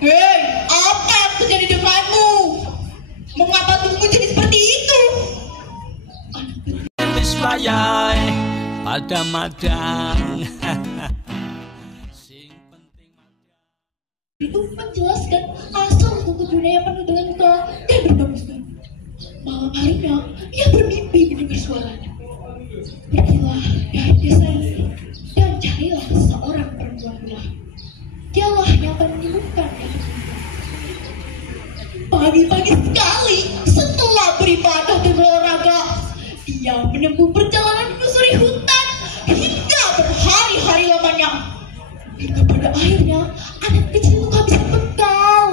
Hei, apa yang terjadi denganmu? Mengapa tubuhmu jadi seperti itu? Wiswayai pada madang. Itu menjelaskan asalku ke dunia yang penuh dengan luka dan berdosa. Malam harinya ia bermimpi mendengar suaranya. Pergilah dari desa ini dan carilah seorang perempuan belah. Dialah yang akan menyembuhkannya. Pagi-pagi sekali setelah beribadah dan berolahraga, dia menempuh perjalanan menyusuri hutan hingga berhari-hari lamanya. Hingga pada akhirnya anak kecil itu kehabisan bekal.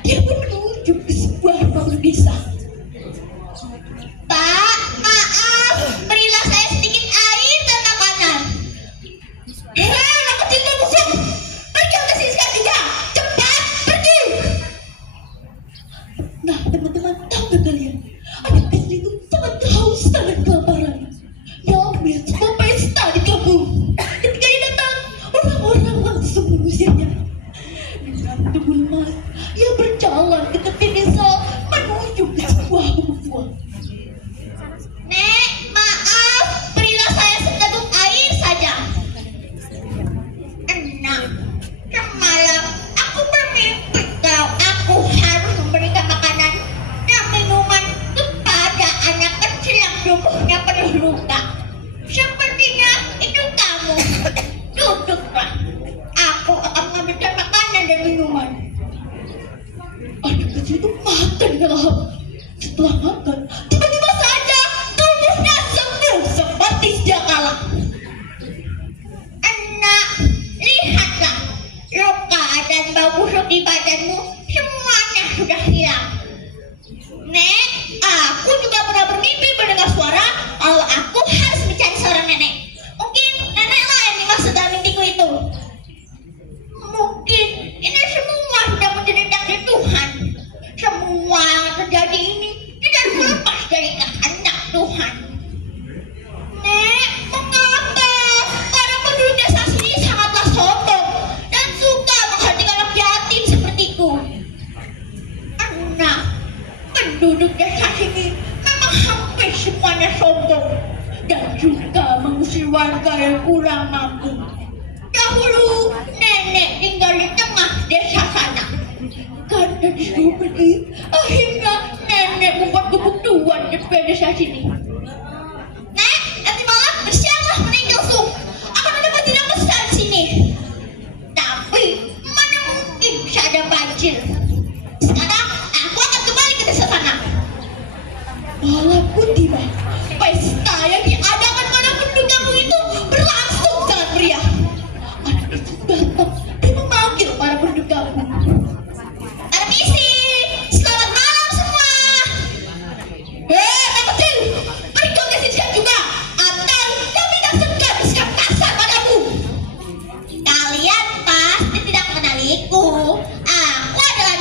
Dia pun menunjuk ke sebuah rumah desa. Pak, maaf, berilah saya sedikit air dan makanan. Hei, anak kecil dan busuk, pergi ke sini sekarang juga. Cepat, pergi. Nah, teman-teman, tahu gak kalian? Anak kecil itu sangat kehausan dan kelaparan. Dia melihat sebuah pesta di kampung. Ketika dia datang, orang-orang langsung mengusirnya. Dengan tubuh lemas, ia berjalan ke tepi desa menuju ke sebuah gubuk. Nek, maaf, berilah saya seteguk air saja. Enak, semalam aku bermimpi kalau aku harus memberikan makanan dan minuman kepada anak kecil yang tubuhnya penuh luka. Sepertinya itu kamu. Duduklah, aku akan mengambilkan makanan dan minuman. Anak kecil itu makan dengan lahap. Setelah makan, tiba-tiba saja tubuhnya sembuh seperti sedia kala. Enak, lihatlah, luka dan bau busuk di badanmu semuanya sudah hilang. Nek, aku juga pernah bermimpi mendengar suara kalau aku harus mencari seorang nenek. Mungkin neneklah yang dimaksud dalam mimpiku itu. Mungkin ini semua sudah menjadi takdir Tuhan. Semua yang terjadi ini tidak lepas dari kehendak Tuhan. Nek, mengapa para penduduk desa sini sangatlah sombong dan suka menghentikan anak yatim sepertiku? Anak penduduk desa sini memang hampir semuanya sombong dan juga mengusir warga yang kurang mampu. Dahulu nenek tinggal di tengah desa sana. Karena disuruh pergi, akhirnya nenek membuat gubuk tuan di desa sini. Nek, nanti malam bersiaplah meninggal sup. Akan ada banjir yang besar di sini. Tapi mana mungkin bisa ada banjir. Sekarang aku akan kembali ke desa sana. Malam pun tiba. Pesta yang diadakan pada penduduk kampung itu berlangsung sangat meriah. Anak itu datang dan memanggil para penduduk kampung. Permisi, selamat malam semua. Hei, anak kecil, pergi ke sini juga, atau kami tak segan bersikap kasar padamu. Kalian pasti tidak mengenaliku. Aku adalah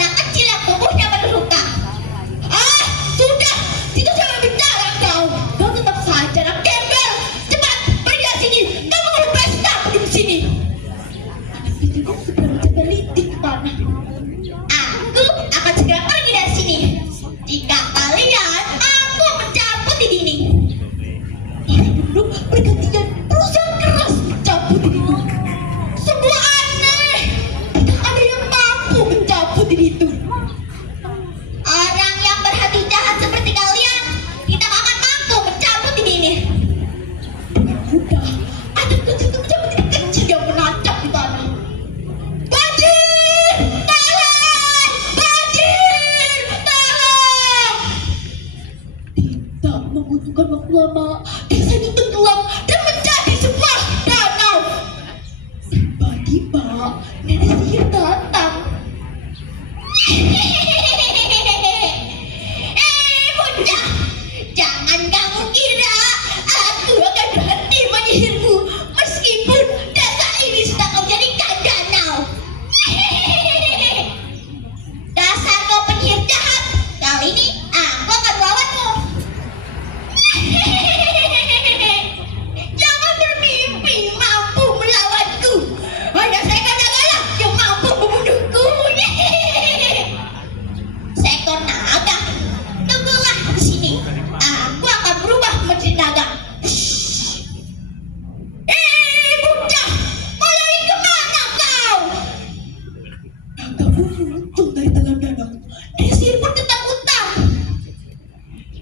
muncul dari dalam danau. Nesihir pun ketakutan.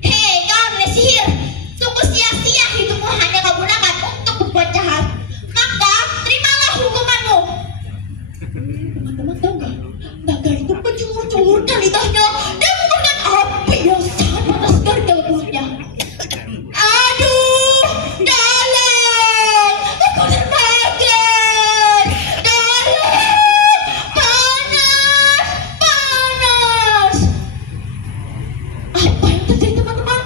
Hei kaum Nesihir, sungguh sia-sia hidupmu hanya kau gunakan untuk berbuat jahat. Maka terimalah hukumanmu. Teman-teman tahu nggak? Naga itu menjulur-julurkan lidahnya dan mengeluarkan api yang sangat panas dari dalam mulutnya. Aduh, dalam, aku terbakar. Dalam, panas, panas. Apa yang terjadi teman-teman?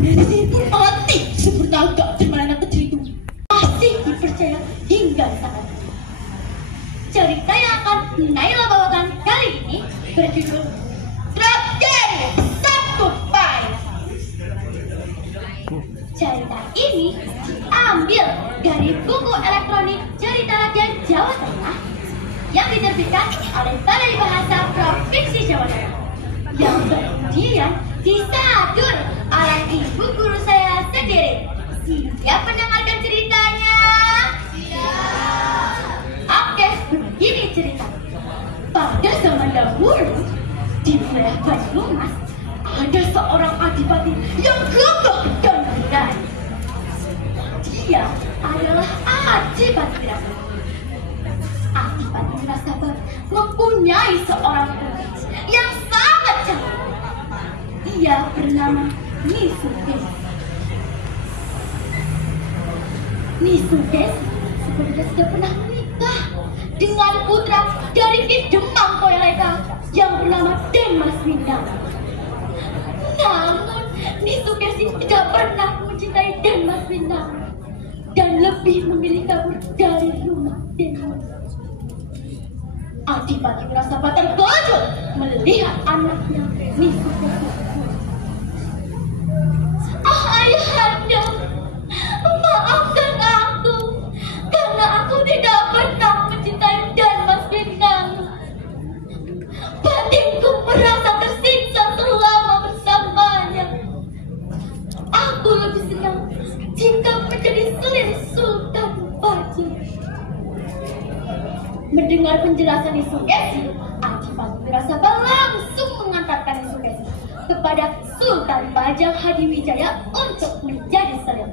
Nesihir pun mati seperti naga teman anak kecil itu. Masih dipercaya hingga saat ini. Cerita yang akan Naila bawakan kali ini berjudul Tragedi Sabtu Pahit. Cerita ini diambil dari buku elektronik Cerita Rakyat Jawa Tengah yang diterbitkan oleh Balai Bahasa Provinsi Jawa Tengah yang kemudian disadur oleh ibu guru saya sendiri. Siap mendengarkan ceritanya? Oke, begini cerita. Pada zaman dahulu, di wilayah Banyumas, ada seorang adipati yang gagah dan berani. Dia adalah Adipati Wirasaba. Adipati Wirasaba mempunyai seorang putri yang sangat cantik. Ia bernama Nisukesi. Nisukesi sebenarnya sudah pernah menikah dengan putra dari Ki Demang Koeleka yang bernama Denmas Windang. Namun Nisukesi tidak pernah mencintai Denmas Windang dan lebih memilih kabur dari rumah Denmas. Adipati Wirasaba terkejut melihat anaknya Nisukesi. Ayahanda, maafkan aku karena aku tidak pernah mencintai Denmas Windang. Batinku merasa tersiksa selama bersamanya. Aku lebih senang jika menjadi selir Sultan Bajing. Mendengar penjelasan Nisukesi, Adipati Wirasaba langsung mengantarkan Nisukesi kepada Sultan Bajang Hadiwijaya untuk menjadi selir.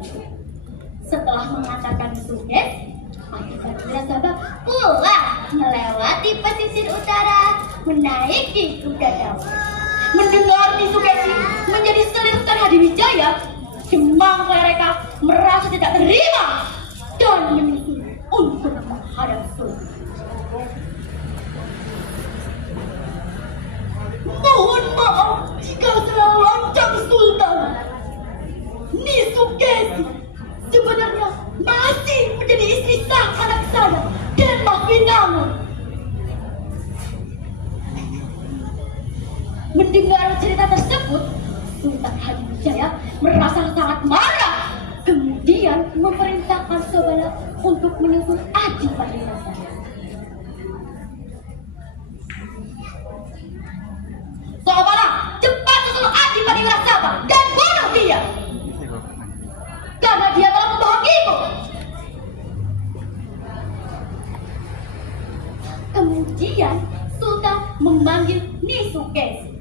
Setelah mengantarkan Nisukesi, Adipati Wirasaba pulang melewati pesisir utara, menaiki kuda dawet. Mendengar Nisukesi menjadi selir Sultan Hadiwijaya, Demang Koeleka merasa tidak terima dan menyusul untuk menghadap Sultan. Mohon maaf jika saya lancang Sultan. Nisukesi sebenarnya masih menjadi istri sang anak saya, Denmas Windang. Mendengar cerita tersebut, Sultan Hadiwijaya merasa sangat marah. Kemudian memerintahkan Sobala untuk menyusul Adipati Wirasaba. Sobala, cepat susul Adipati Wirasaba dan bunuh dia, karena dia telah membohongiku. Kemudian Sultan memanggil Nisukesi.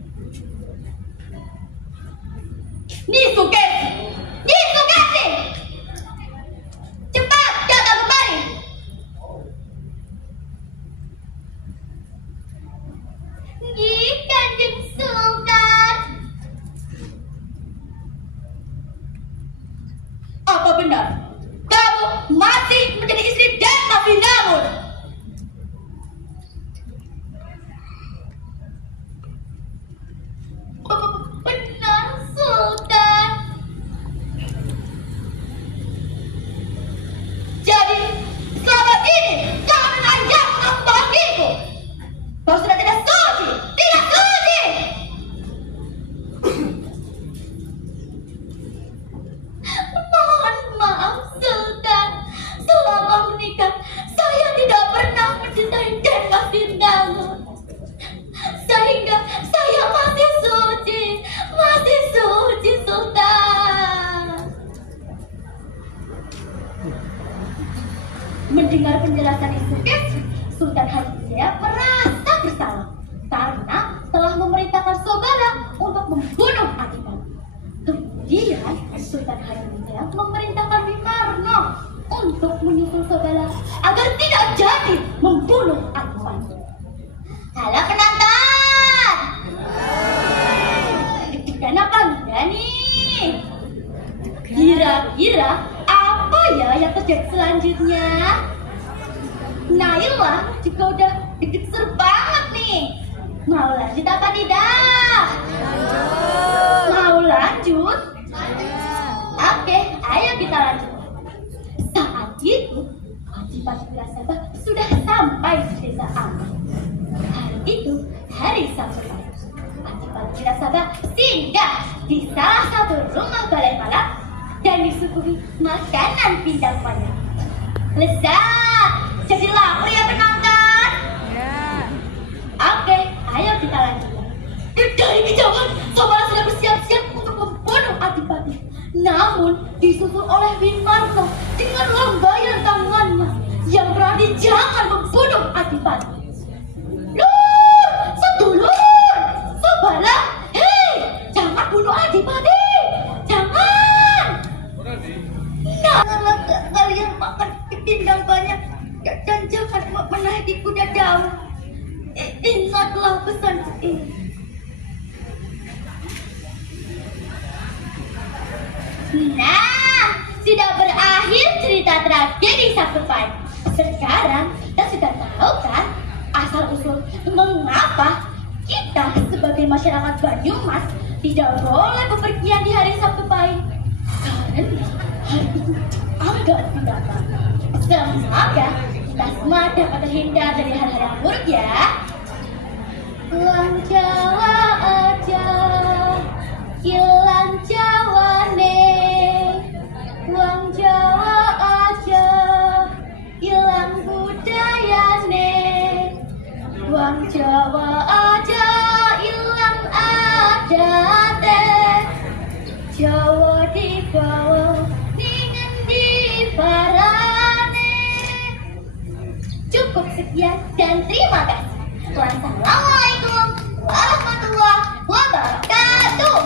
Nisukesi! Nisukesi! Cepat datang kemari! Kanjeng Sultan. Apa benar kamu masih menjadi istri Denmas Windang? Benar, Sultan. Jadi selama ini kau dan ayah membohongiku. Kau sudah tidak suci, tidak suci. Mohon maaf, Sultan. Selama menikah, saya tidak pernah mencintai Denmas Windang. Sehingga saya masih suci, Sultan. Mendengar penjelasan Nisukesi, Sultan Hadiwijaya merasa bersalah. Halo penonton. Deg-degan apa enggak nih? Kira-kira apa ya yang terjadi selanjutnya? Naila juga udah deg-degan banget nih. Mau lanjut apa tidak? Mau lanjut? Oke, ayo kita lanjut. Saat itu, Adipati Wirasabah sudah sampai di desa aman. Hari itu, hari Sabtu pagi. Adipati Wirasabah singgah di salah satu rumah balai malam dan disuguhi makanan pindang banyak. Lezat, jadi lapar ya penonton? Oke, ayo kita lanjut. Dari kejauhan, Sabala sudah bersiap-siap untuk membunuh Adipati. Namun, disusul oleh Winmarko dengan lambaian tangannya yang berarti jangan membunuh Adipati. Lur, sedulur, Sabala, hei, jangan bunuh Adipati, jangan. Nah, kalian makan pindang banyak dan jangan menaiki kuda daun. Ingatlah pesanku ini. Nah, sudah berakhir cerita tragedi Sabtu pagi. Sekarang kita sudah tahu kan asal-usul mengapa kita sebagai masyarakat Banyumas tidak boleh bepergian di hari Sabtu pagi. Karena hari itu agak tidak baik. Semoga kita semua dapat terhindar dari hal-hal yang buruk ya. Uang Jawa aja, hilang Jawane. Uang Jawa aja, hilang budayane. Uang Jawa aja, hilang adate. Jawa dibawa, ningen di parane. Cukup sekian dan terima kasih. Wassalamualaikum warahmatullahi wabarakatuh.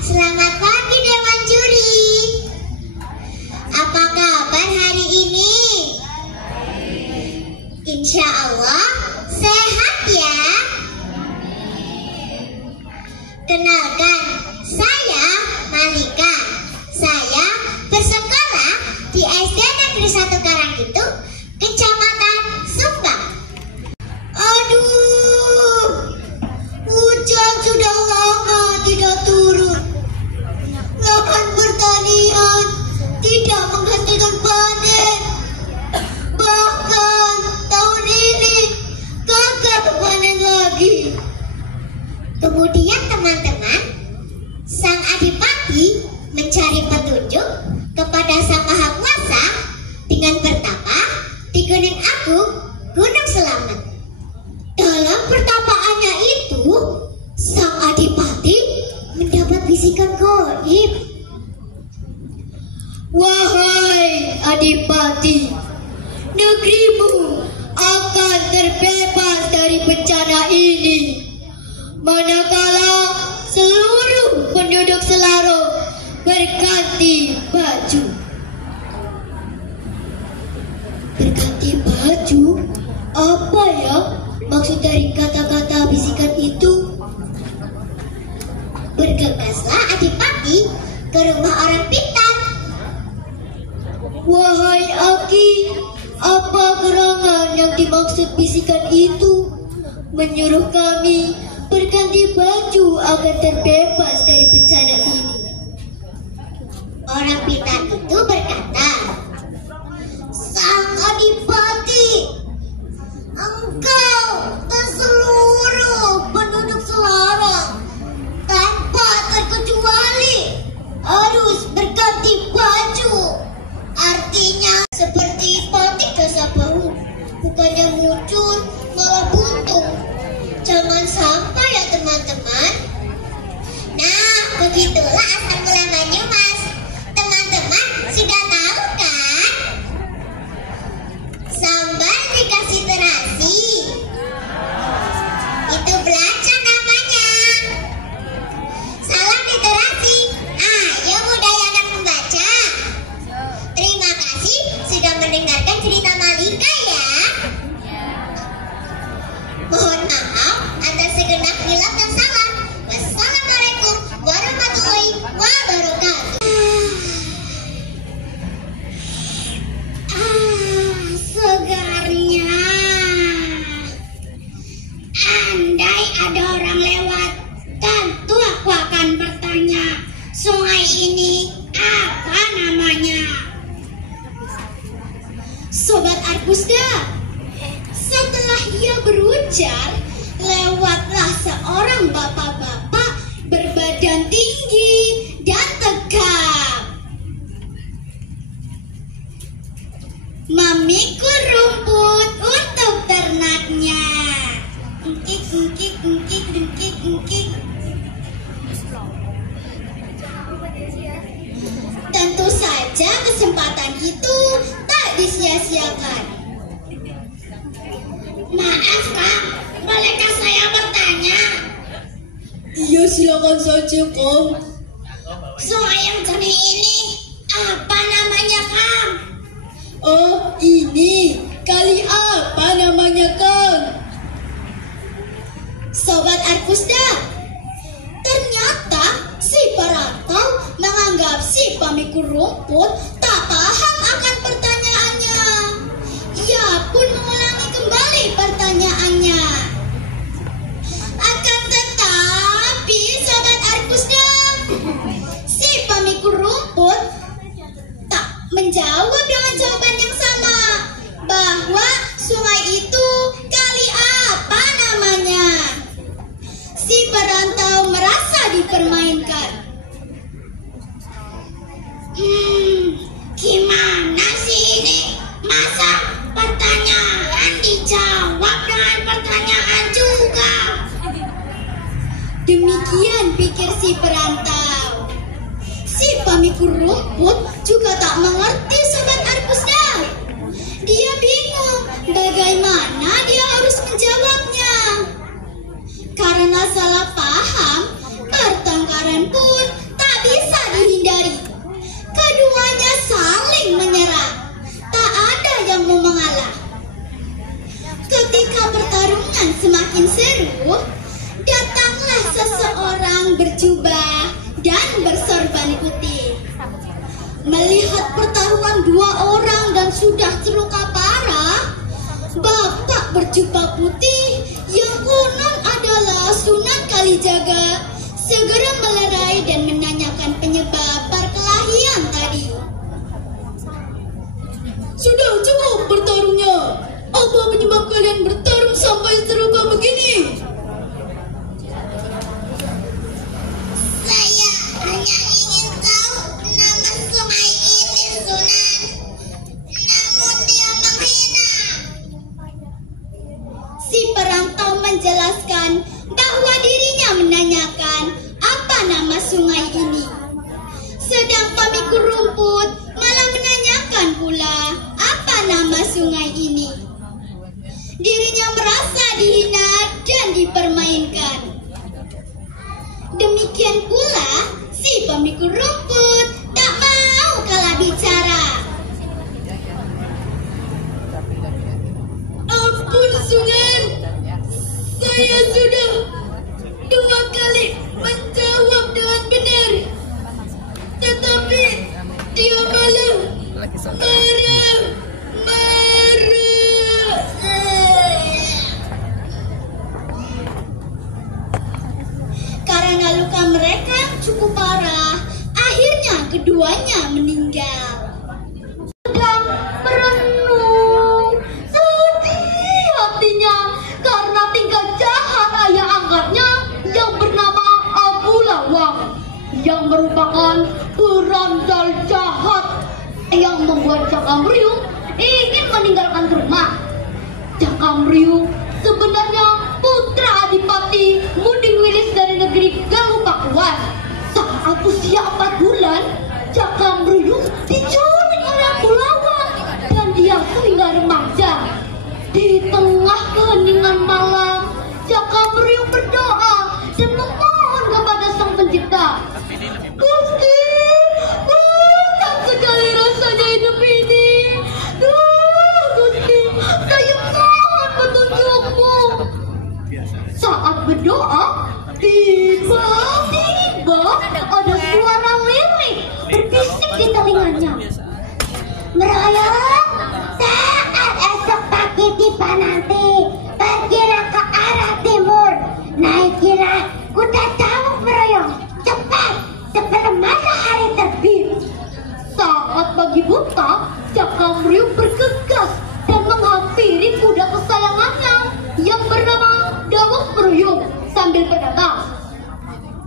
Selamat pagi Dewan Juri. Apa kabar hari ini? Insya Allah sehat ya. Kenalkan, saya Malika. Saya bersekolah di SD Negeri 1 Karangpitu, Kecamatan Sumbang. Aduh, hujan sudah lama tidak turun. Lahan pertanian tidak menghasilkan panen. Bahkan tahun ini gagal panen lagi. Kemudian teman-teman, sang Adipati mencari petunjuk kepada Sang Maha Kuasa dengan bertapa di Gunung Agung, Gunung Selamet. Dalam pertapaannya itu, sang Adipati mendapat bisikan gaib. Wahai Adipati, negerimu akan terbebas dari bencana ini manakala seluruh penduduk Selarong berganti baju. Berganti baju? Apa ya maksud dari kata-kata bisikan itu? Bergegaslah Adipati ke rumah orang pintar. Wahai Aki, apa gerangan yang dimaksud bisikan itu? Menyuruh kami berganti baju agar terbebas dari bencana ini. Orang pintar itu berkata, Sang Adipati, engkau dan seluruh penduduk Selarong tanpa terkecuali harus berganti baju. Artinya seperti patik dasa bahu, bukannya muncul malah buntung. Jangan sampai ya teman-teman. Nah, begitulah asal mula Banyumas. Teman-teman sudah tahu kan? Sambal dikasih terasi, itu belajar namanya. Salam literasi. Ayo budaya dan membaca. Terima kasih sudah mendengarkan cerita Malika. Arpusda. Setelah ia berujar, lewatlah seorang bapak-bapak berbadan tinggi dan tegap. Memikul rumput untuk ternaknya. Engkik, engkik, engkik, engkik, engkik. Tentu saja kesempatan itu tak disia-siakan. Maaf Kang, bolehkah saya bertanya? Iya, silakan saja, Kang. Sungai yang jernih ini apa namanya Kang? Oh, ini kali apa namanya, Kang? Sobat Arpusda, ternyata si perantau menganggap si pemikul rumput tak paham akan pertanyaannya. Ia pun mengulangi kembali pertanyaannya. Akan tetapi, Sobat Arpusda, si pemikul rumput tak menjawab dengan jawaban yang sama, bahwa sungai itu kali apa namanya. Si perantau merasa dipermainkan. Gimana sih ini? Masa pertanyaan dijawab dengan pertanyaan juga? Demikian pikir si perantau. Si pemikul rumput juga tak mengerti, Sobat Arpusda. Dia bingung bagaimana dia harus menjawabnya. Karena salah paham, pertengkaran pun tak bisa dihindari. Keduanya saling menyerang. Tak ada yang mau mengalah. Ketika pertarungan semakin seru, datanglah seseorang berjubah dan bersorban putih. Melihat pertarungan dua orang dan sudah terluka parah, bapak berjubah putih yang konon adalah Sunan Kalijaga segera melerai dan menanyakan penyebab perkelahian tadi. Sudah cukup bertarungnya. Apa penyebab kalian bertarung sampai terluka begini? Saya hanya ingin tahu nama sungai ini, Sunan. Namun dia menghina. Si perantau menjelaskan bahwa dirinya menanyakan apa nama sungai ini. Sedang pemikul rumput malah menanyakan pula apa nama sungai ini. Dirinya merasa dihina dan dipermainkan. Demikian pula si pemikul rumput tak mau kalah bicara. Ampun Sunan, saya sudah 2 kali menjawab dengan benar, tetapi dia malah marah. Karena luka mereka yang cukup parah, akhirnya keduanya meninggal. Sedang merenung, sedih hatinya karena tingkah jahat ayah angkatnya yang bernama Abu Lawang, yang merupakan berandal jahat yang membuat Jakamriung ingin meninggalkan rumah. Jakamriung sebenarnya putra Adipati Munding Wilis dari negeri Galupakuan. Saat usia 4 bulan, Jakamriung diculik oleh Abu Lawang dan dia hingga remaja. Di tengah keheningan malam, Jakamriung berdoa dan memohon kepada Sang Pencipta. Gusti, berat sekali rasanya hidup ini. Gusti, saya mohon petunjukmu. Saat berdoa, tiba-tiba ada suara lirik berbisik di telinganya. Meroyong, saat esok pagi tiba nanti, pergilah ke arah timur. Naikilah kuda Cawuk Meroyong, cepat sebelum matahari terbit. Saat pagi buta, Jakamriung bergegas dan menghadap berdagang.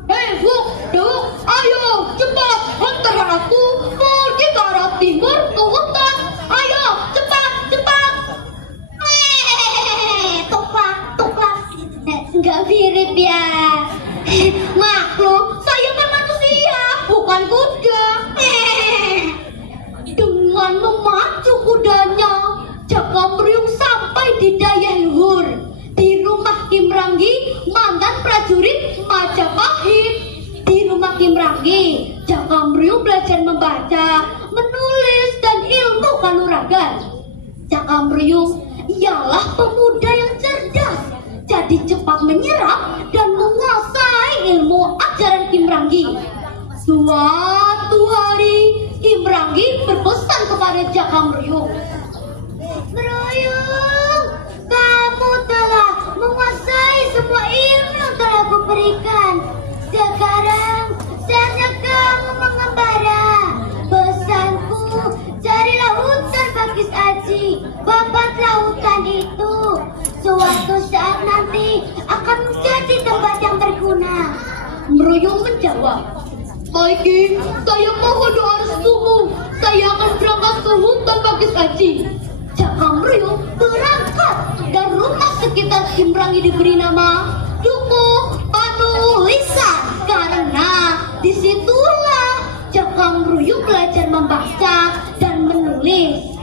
Hei Wuk, Duk, ayo cepat hantarkan aku pergi ke arah timur ke hutan. Ayo cepat, cepat. Tukang, nggak mirip ya. Maklum, saya kan manusia, bukan kuda. Dengan memacu kudanya, Jakamryung sampai di daya luhur, di rumah Kim Ranggi, mantan prajurit Majapahit. Di rumah Kim Ranggi, Jakamryung belajar membaca, menulis, dan ilmu kanuragan. Jakamryung ialah pemuda yang cerdas, jadi cepat menyerap dan menguasai ilmu ajaran Kim Ranggi. Suatu hari, Kim Ranggi berpesan kepada Jakamryung, "Mroyung, kamu telah menguasai semua ilmu yang telah aku berikan. Sekarang saatnya kamu mengembara. Pesanku, carilah hutan Pakis Aji, babatlah hutan itu. Suatu saat nanti akan menjadi tempat yang berguna." Mroyung menjawab, "Baik, Ki, saya mohon doa restumu. Saya akan berangkat ke hutan Pakis Aji." Jakamryung berangkat dan rumah sekitar Kim Ranggi diberi nama Dukuh Panulisan karena disitulah Jakamryung belajar membaca dan menulis.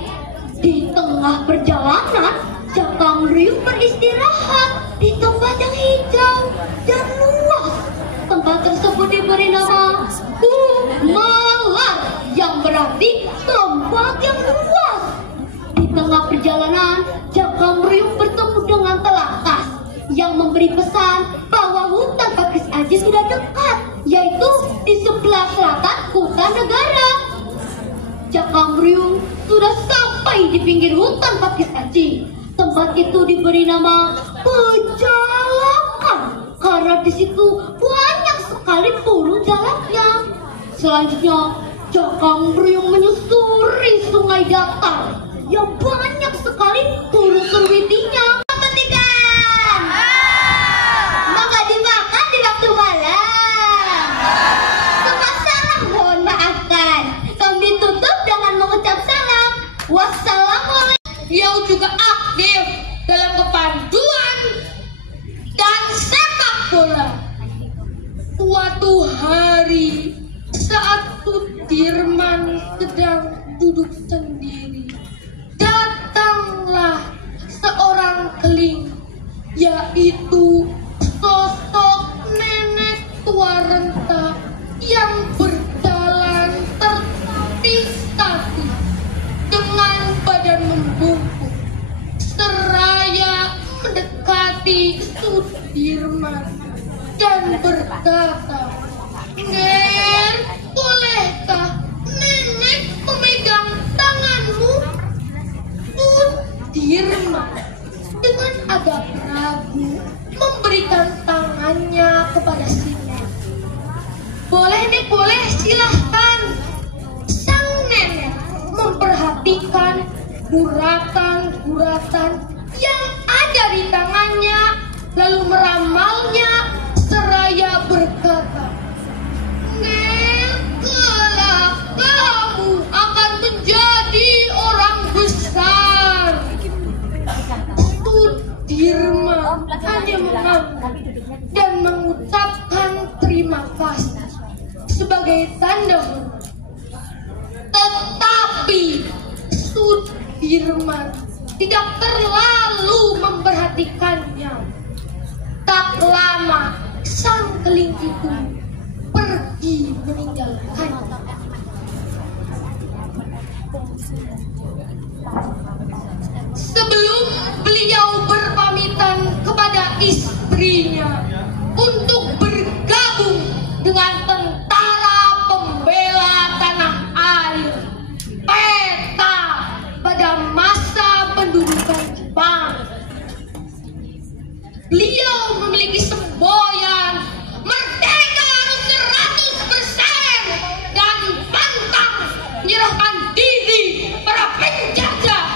Di tengah perjalanan, Jakamryung beristirahat di tempat yang hijau dan luas. Tempat tersebut diberi nama Kumalar, yang berarti tempat yang luas. Di tengah perjalanan, Jakamryung bertemu dengan Telakas yang memberi pesan bahwa hutan Pakis Aji sudah dekat, yaitu di sebelah selatan hutan negara. Jakamryung sudah sampai di pinggir hutan Pakis Aji. Tempat itu diberi nama Pejalangan karena di situ banyak sekali burung jalaknya. Selanjutnya, Jakamryung menyusuri sungai datar yang banyak sekali burung serwitinya. Petikan, maka dimakan di waktu malam. Tempat salah, mohon maafkan. Kami tutup dengan mengucap salam. Wassalamualaikum. Yang juga aktif dalam kepanduan dan sepak bola. Suatu hari saat Sudirman sedang duduk sendiri, datanglah seorang keling, yaitu sosok nenek tua renta yang berjalan tertatih-tatih dengan badan membungkuk, seraya mendekati Sudirman dan berkata, "Nger, bolehkah nenek memegang tanganmu?" Sudirman dengan agak ragu memberikan tangannya kepada si nenek. "Boleh nek, boleh, silahkan." Sang nenek memperhatikan guratan-guratan yang ada di tangannya, lalu meramalnya seraya berkata, "Nger, kelak kamu akan menjadi orang besar." Sudirman hanya mengangguk dan mengucapkan terima kasih sebagai tanda hormat. Tetapi Sudirman tidak terlalu memperhatikannya. Tak lama sang keling itu pergi meninggalkannya. Sebelum beliau berpamitan kepada istrinya untuk bergabung dengan tentara pembela tanah air PETA pada masa pendudukan Jepang, beliau memiliki semboyan merdeka harus 100% dan pantang menyerahkan diri para penjajah.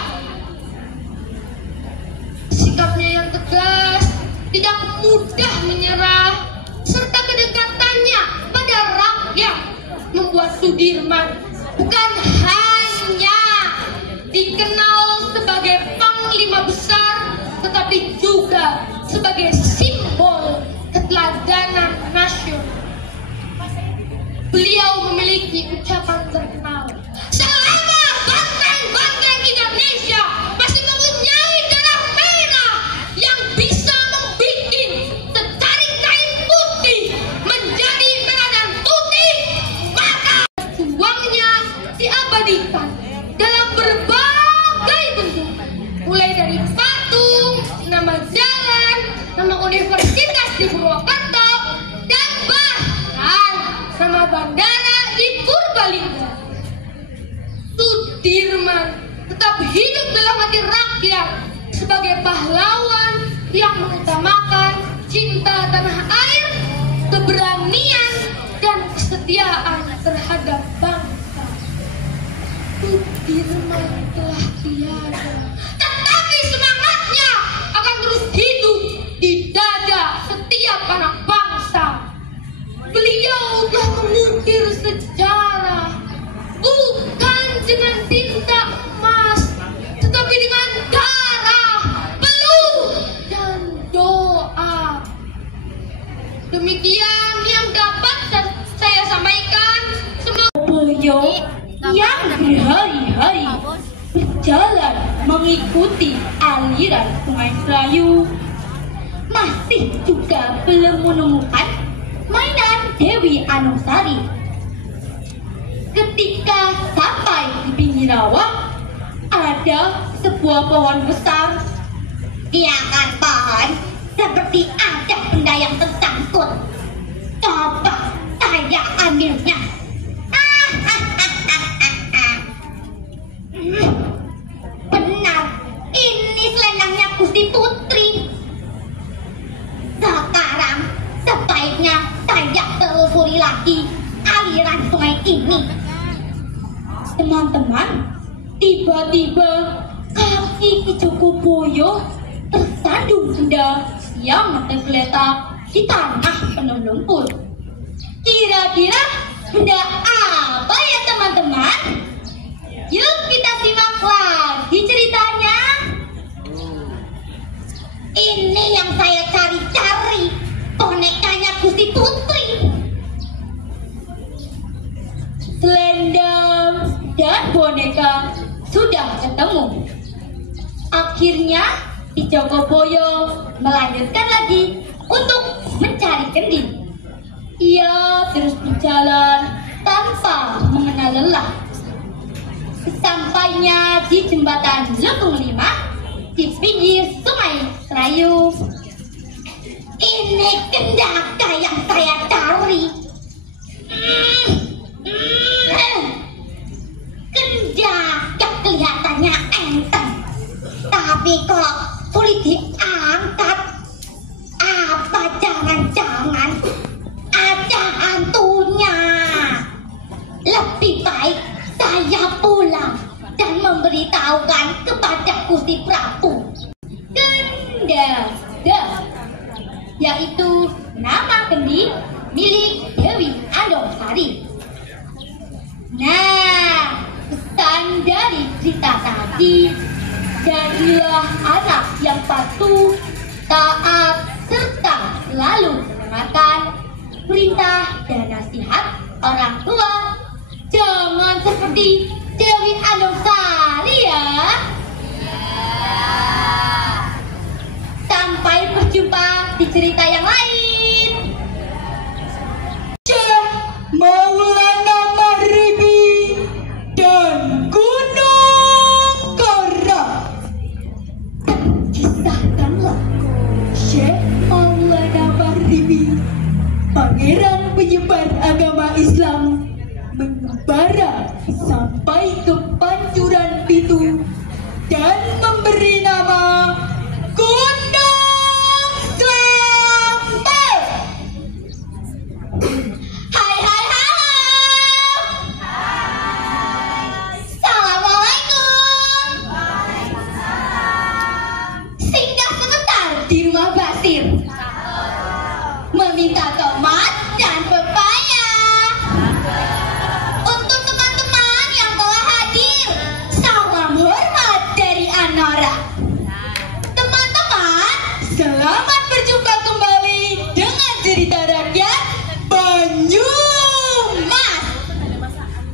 mudah menyerah serta kedekatannya pada rakyat membuat Sudirman bukan hanya dikenal sebagai panglima besar, tetapi juga sebagai simbol keteladanan nasional. Beliau memiliki ucapan terkenal, selama banteng-banteng Indonesia masih mempunyai darah merah yang bisa membuat secarik kain putih menjadi merah dan putih, maka uangnya diabadikan dalam berbagai bentuk, mulai dari patung, nama jalan, nama universitas di Purwokerto, dan bahkan nama bandara di Purbalingga. Sudirman tetap hidup dalam hati rakyat sebagai pahlawan yang mengutamakan cinta tanah air, keberanian, dan kesetiaan terhadap bangsa. Sudirman telah tiada, tetapi semangatnya akan terus hidup di dada setiap anak bangsa. Beliau telah mengukir sejarah bukan dengan tinta emas, tetapi dengan darah, peluh, dan doa. Demikian yang dapat saya sampaikan. Boyo yang berhari-hari berjalan mengikuti aliran Sungai Serayu masih juga belum menemukan mainan Dewi Anungsari. Ketika sampai di pinggir rawa, ada sebuah pohon besar. Dia kan pohon seperti ada benda yang tersangkut. Coba saya ambilnya. Benar, ini selendangnya Gusti Putri. Sekarang sebaiknya saya telusuri lagi aliran sungai ini. Teman-teman, tiba-tiba kaki Ki Jogoboyo tersandung benda yang tergeletak di tanah penuh lumpur. Kira-kira benda apa ya teman-teman? Yuk kita simak lagi ceritanya. Ini yang saya cari-cari, bonekanya Gusti Putri. Selendang dan boneka sudah ketemu. Akhirnya Ki Jogoboyo melanjutkan lagi untuk mencari kending. Ia terus berjalan tanpa mengenal lelah. Sesampainya di jembatan Lengkung 5 di pinggir Sungai Serayu. Ini kendaka yang saya cari. Kendaka kelihatannya enteng, tapi kok sulit diangkat. Apa jangan-jangan ada hantunya? Lebih baik saya pulang dan memberitahukan kepada Gusti Prabu. Kendaka, yaitu nama kending milik Dewi Anungsari. Nah, pesan dari cerita tadi, jadilah anak yang patuh, taat, serta selalu mendengarkan perintah dan nasihat orang tua. Jangan seperti Dewi Anungsari ya. Sampai berjumpa di cerita yang lain. Maulana Maghribi dan Gunung Kara. Kisahkanlah Syekh Maulana Maghribi, pangeran penyebar agama Islam, mengembara sampai ke Pancuran Pitu dan memberi nama Gunung Slamet. Hai hai hai. Assalamualaikum. Singgah sebentar di rumah Basir. meminta tomat dan pepaya. Untuk teman-teman yang telah hadir, salam hormat dari Anora. Teman-teman, selamat berjumpa kembali dengan cerita rakyat Banyumas.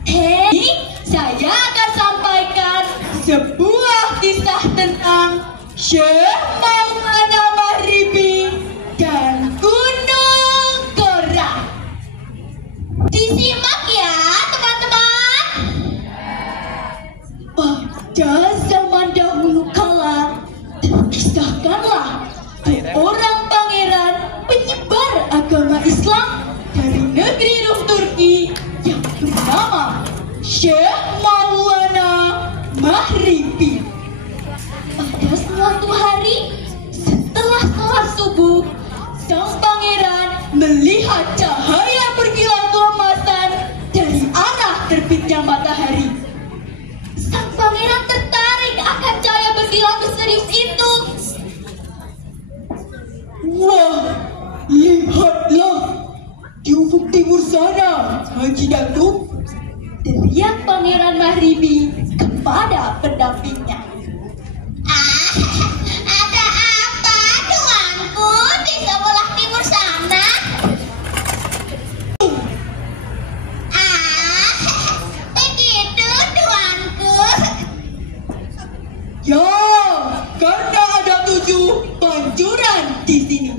Hei, saya akan sampaikan sebuah kisah tentang Syekh Maulana Mahribi dan Gunung Kora. Disimak ya teman-teman. Pada zaman dahulu kala, terkisahkanlah seorang pangeran penyebar agama Islam dari negeri Rum Turki yang bernama Syekh Maulana Mahribi. Pada suatu hari, setelah sholat subuh, sang pangeran melihat cahaya berkilau keemasan dari arah terbitnya matahari. Sang pangeran tertarik akan cahaya berkilau misterius itu. Wah, lihatlah di ufuk timur sana, Haji Datuk. Teriak Pangeran Mahribi kepada pendampingnya. Ada apa, tuanku, di sebelah timur sana? Begitu, tuanku. Ya, karena ada 7 pancuran di sini.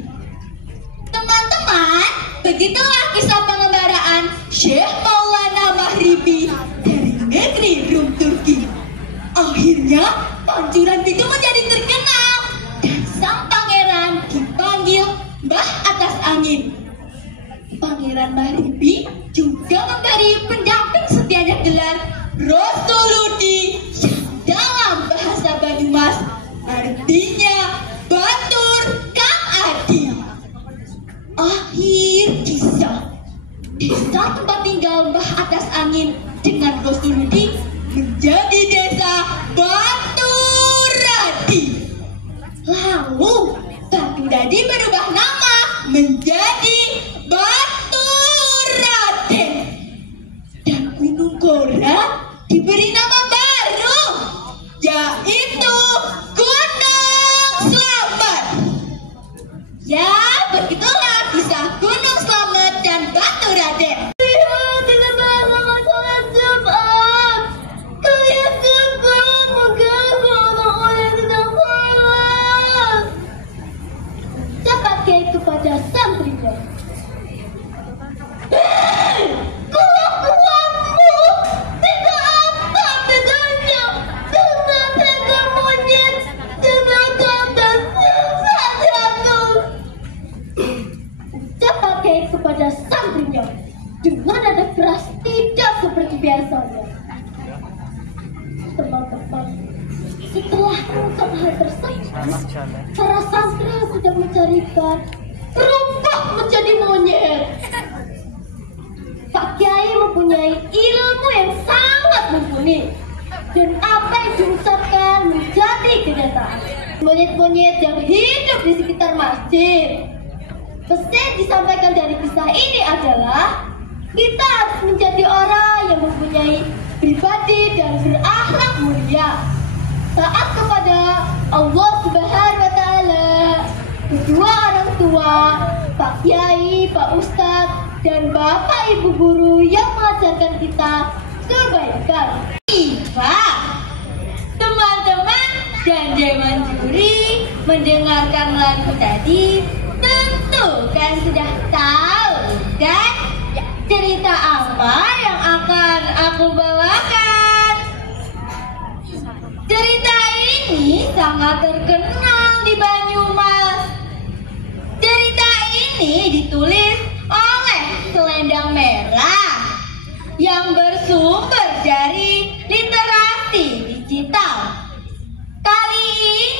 Teman-teman, begitulah kisah pengembaraan Syekh Maulana Mahribi dari negeri Rum Turki. Akhirnya pancuran itu menjadi terkenal dan sang pangeran dipanggil Mbah Atas Angin. Pangeran Mahribi juga memberi pendamping setianya gelar Rasuludi yang dalam bahasa Banyumas artinya Batur Kang Adi. Akhir kisah, desa tempat tinggal Mbah Atas Angin dengan Rasuludi menjadi desa Baturadi. Lalu Baturadi berubah nama menjadi Baturaden. Dan Gunung Kora diberi nama baru, yaitu Gunung Slamet. Ya, begitulah kisah Gunung Slamet dan Baturaden. Kepada santrinya. Kelakuanmu tidak apa bedanya dengan seekor monyet jenaka dan sesat jatuh. Ucap Kiai kepada santrinya dengan nada keras tidak seperti biasanya. Teman-teman, setelah mengucap hal tersebut, para santri yang sedang mencarikan berubah menjadi monyet. Pak Kiai mempunyai ilmu yang sangat mumpuni, dan apa yang diucapkan menjadi kenyataan. Monyet-monyet yang hidup di sekitar masjid. Pesan disampaikan dari kisah ini adalah kita harus menjadi orang yang mempunyai pribadi dan berakhlak mulia, taat kepada Allah Subhanahu wa Ta'ala, kedua orang tua, Pak Kiai, Pak Ustadz, dan Bapak Ibu guru yang mengajarkan kita kebaikan. Teman-teman dan Dewan Juri mendengarkan lagu tadi, tentu kan sudah tahu kan cerita apa yang akan aku bawakan. Cerita ini sangat terkenal di Banyumas. Cerita ini ditulis oleh Selendang Merah yang bersumber dari literasi digital. Kali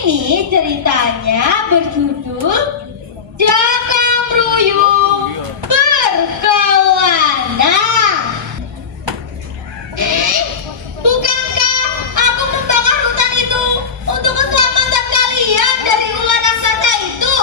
ini ceritanya berjudul Jaka Mruyung Berkelana. Bukankah aku membakar hutan itu untuk keselamatan kalian dari ular raksasa itu?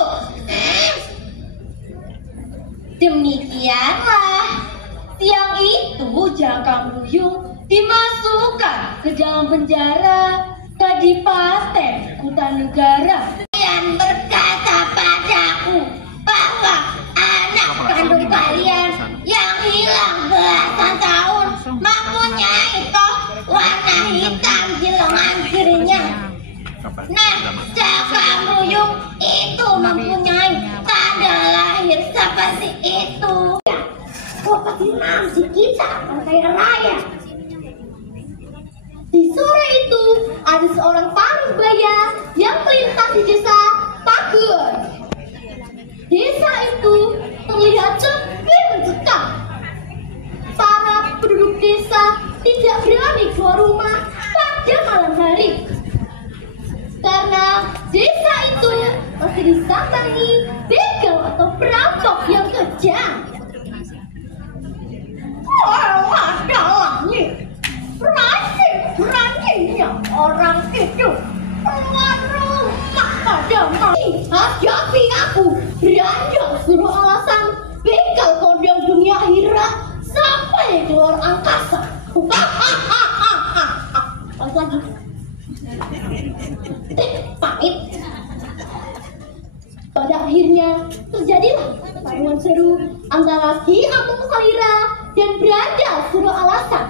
Ruyung dimasukkan ke dalam penjara Kadipaten Kutanegara. Kalian berkata padaku bahwa anak kandung kalian yang hilang belasan tahun mempunyai toh warna hitam di lengan kirinya. Nah, Cakam Ruyung itu mempunyai tanda lahir seperti itu. Seperti nanti kita akan kaya raya. Di sore itu ada seorang parubaya yang melintas di desa Pager. Desa itu terlihat sepi mencekam. Para penduduk desa tidak berani keluar rumah pada malam hari, karena desa itu masih disambangi begal atau perampok yang kejam. Dalamnya beraninya orang itu keluar rumah pada malam. Hadapi aku, berandal suruh alasan begal kondang dunia akhirat sampai keluar angkasa. Lagi pahit. Pada akhirnya terjadilah pertarungan seru antara Ki Amung Salira dan Berandal Suruh Alasan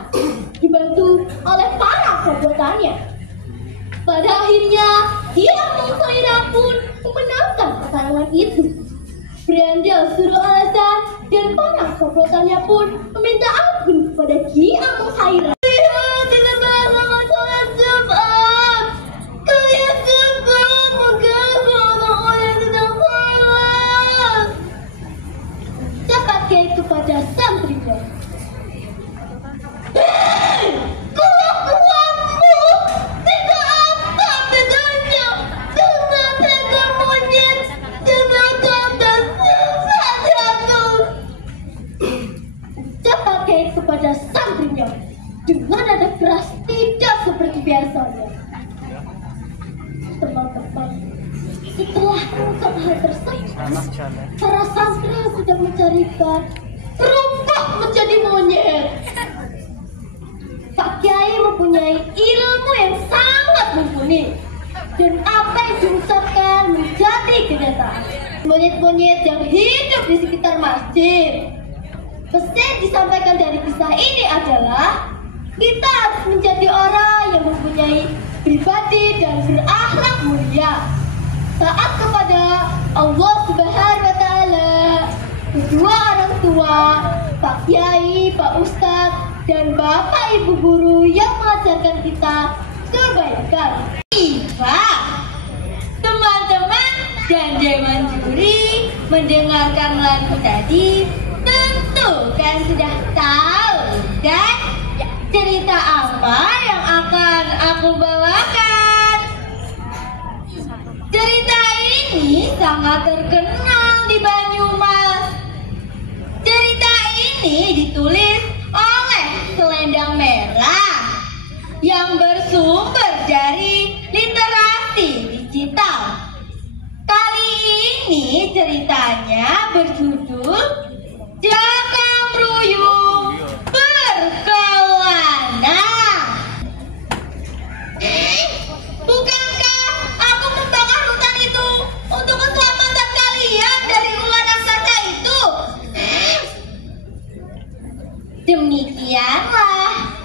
dibantu oleh para komplotannya. Pada akhirnya Ki Amung Salira pun memenangkan pertarungan itu. Berandal Suruh Alasan dan para komplotannya pun meminta ampun kepada Ki Amung Salira. Kepada santrinya, Kelakuanmu tidak apa bedanya dengan seekor monyet jenaka dan sisa jatuh. Pakai kepada santrinya dengan nada keras tidak seperti biasanya. Teman-teman, setelah mengungkap hal tersebut, para santri yang sedang mencarikan berubah menjadi monyet. Pak Kiai mempunyai ilmu yang sangat mumpuni, dan apa yang diucapkan menjadi kenyataan. Monyet-monyet yang hidup di sekitar masjid. Pesan disampaikan dari kisah ini adalah kita harus menjadi orang yang mempunyai pribadi dan berakhlak mulia, taat kepada Allah Subhanahu wa Ta'ala, kedua orang tua, Pak Kiai, Pak Ustadz, dan Bapak Ibu guru yang mengajarkan kita kebaikan. Pak, teman-teman dan Dewan Juri mendengarkan lagu tadi tentu kan sudah tahu dan cerita apa yang akan aku bawakan. Cerita ini sangat terkenal di Banyumas. Cerita ini ditulis oleh Selendang Merah yang bersumber dari literasi digital. Kali ini ceritanya berjudul Cakam Ruyung Berkelana. Bukankah aku membakar hutan itu untuk keselamatan kalian dari ular raksasa itu? Demikianlah,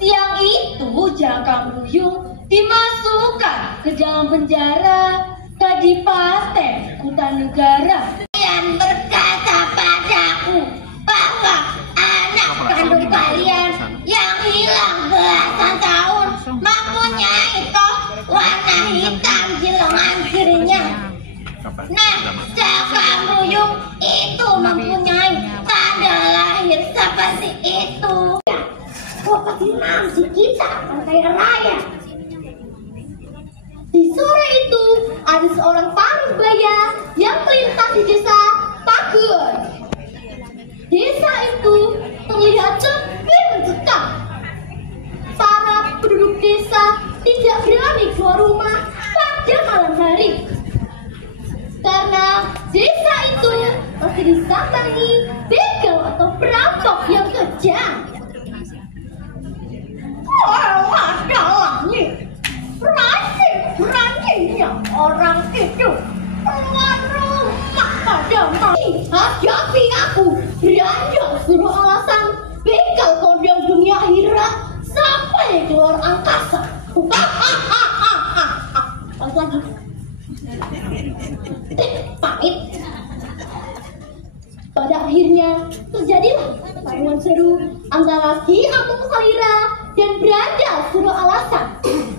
siang itu Cakam Ruyung dimasukkan ke dalam penjara Kadipaten Kutanegara. Kalian berkata padaku bahwa anak kandung kalian yang hilang belasan tahun mempunyai toh warna hitam di lengan kirinya. Nah, Cakam Ruyung itu mempunyai tanda lahir seperti itu. Seperti nanti kita akan kaya raya. Di sore itu ada seorang parubaya yang melintas di desa Pager. Desa itu terlihat sepi mencekam. Para penduduk desa tidak berani keluar rumah pada malam hari, karena desa itu masih disambangi begal atau perampok yang kejam. Waduh, keluar rumah pada mati. Hadapi aku, berandal suruh alasan bekal kondang dunia akhirat sampai keluar angkasa. Pas lagi. Pahit. Pada akhirnya terjadilah pertarungan seru antara Ki Amung Salira dan Berandal Suruh Alasan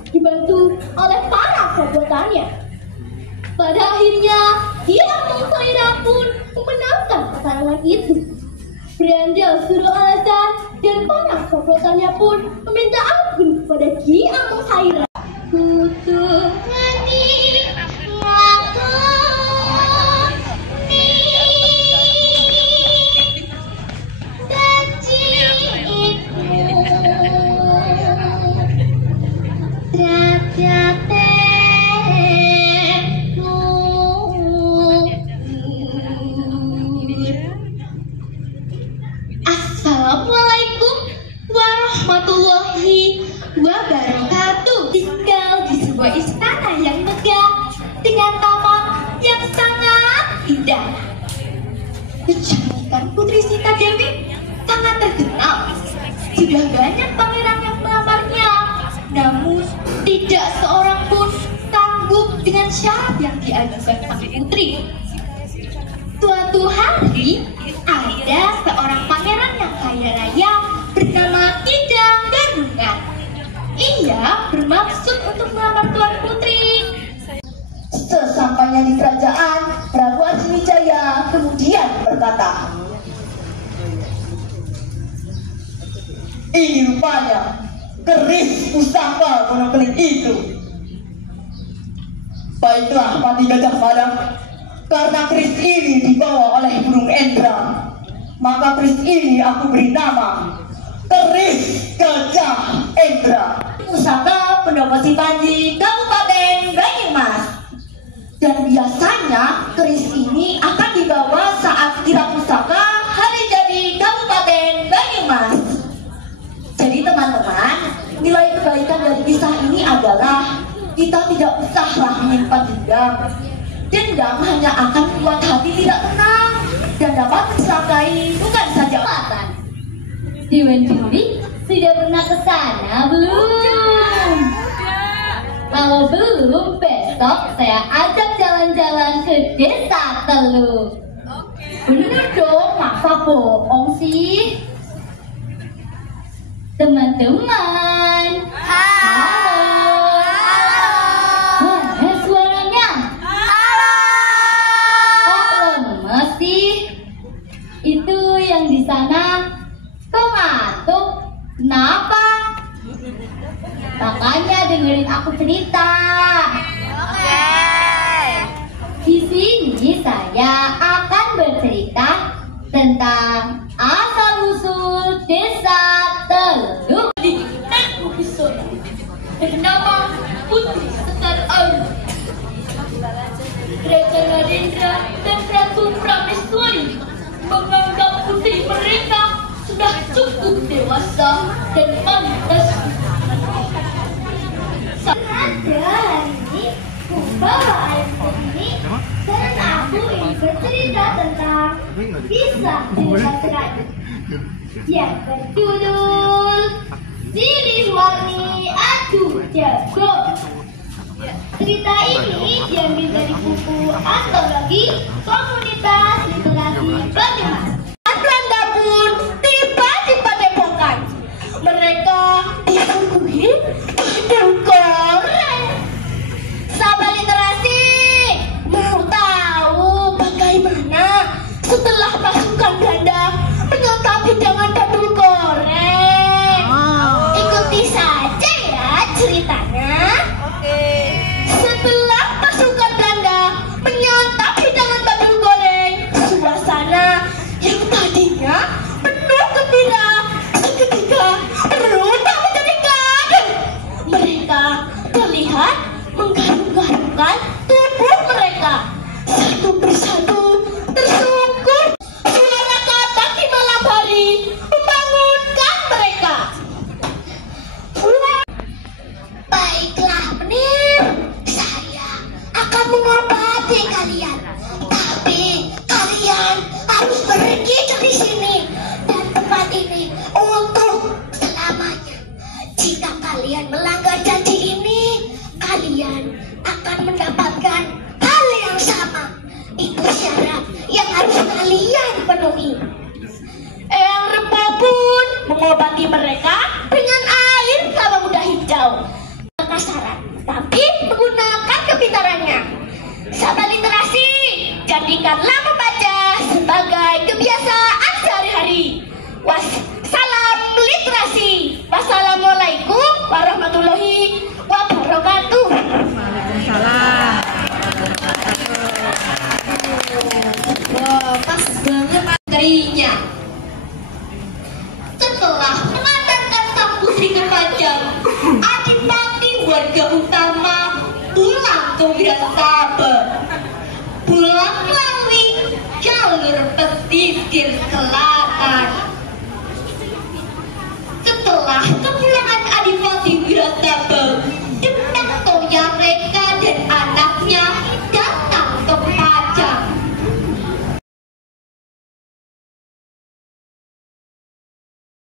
dibantu oleh para kobotannya. Pada akhirnya Ki Amung Salira pun memenangkan pertarungan itu. Berandal Suruh Alasan dan para kobotannya pun meminta ampun kepada Ki Amung Salira. Kutu hati aku Assalamualaikum warahmatullahi wabarakatuh. Tinggal di sebuah istana yang megah dengan taman yang sangat indah. Kecantikan Putri Sinta Dewi sangat terkenal. Sudah banyak pangeran yang melamarnya, namun tidak seorang pun sanggup dengan syarat yang diajukan sang putri. Suatu hari, ada seorang pangeran yang kaya raya bernama Kidang Gadungan. Ia bermaksud untuk melamar Tuan Putri. Sesampainya di kerajaan, Prabu Arjunijaya kemudian berkata, "Ini rupanya keris pusaka Gunung Keling itu. Baiklah, Pati Gajah Mada, karena keris ini dibawa oleh burung Endra, maka keris ini aku beri nama Keris Gajah Endra. Pusaka Pendopo Panji Kabupaten Banyumas. Dan biasanya keris ini akan dibawa saat kirap pusaka hari jadi Kabupaten Banyumas. Jadi teman-teman, nilai kebaikan dari kisah ini adalah kita tidak usahlah menyimpan dendam. Dendam hanya akan membuat hati tidak tenang dan dapat mencelakai bukan saja matan. Dewan Juri sudah pernah ke sana belum? Kalau belum, besok saya ajak jalan-jalan ke Desa Teluk. Bener dong, masa bohong sih? Teman-teman, halo. Mana suaranya? Kok lemes sih? Itu yang di sana kok ngantuk? Kenapa? Makanya dengerin aku cerita. Di sini saya akan bercerita tentang asal-usul Desa Teluk. Aku bisa bernama Putri Sekar Ayu. Raja Narendra dan Ratu Prameswari menganggap putri mereka sudah cukup dewasa dan pantas. Ada hari ini membawa air ini karena aku ingin bercerita tentang kisah Desa Terakhir yang berjudul Siliwangi Adu Jago. Cerita ini diambil dari buku antologi Komunitas Literasi Banyumas. Belanda pun tiba di Padepokan. Mereka disuguhi adem goreng. Sahabat literasi, mau tahu bagaimana setelah pasukan Belanda menyantap hidangan dadul goreng? Ikuti saja ya ceritanya. Setelah pasukan Belanda menyantap hidangan dadul menghormati kalian. Tapi kalian harus pergi dari sini dan tempat ini untuk selamanya. Jika kalian melanggar janji ini, kalian akan mendapatkan hal yang sama. Itu syarat yang harus kalian penuhi. Eyang Rempo pun mengobati mereka dengan air lava muda hijau. Penasaran, tapi menggunakan kepintarannya. Sahabat literasi, jadikanlah membaca sebagai kebiasaan sehari-hari. Wassalam literasi. Wassalamualaikum warahmatullahi wabarakatuh. Waalaikumsalam. Wah, pas banget materinya. Setelah mengantarkan sang putri kepanjang, Adipati warga utama pulang ke Wirasaba. Pulang melalui jalur pesisir selatan.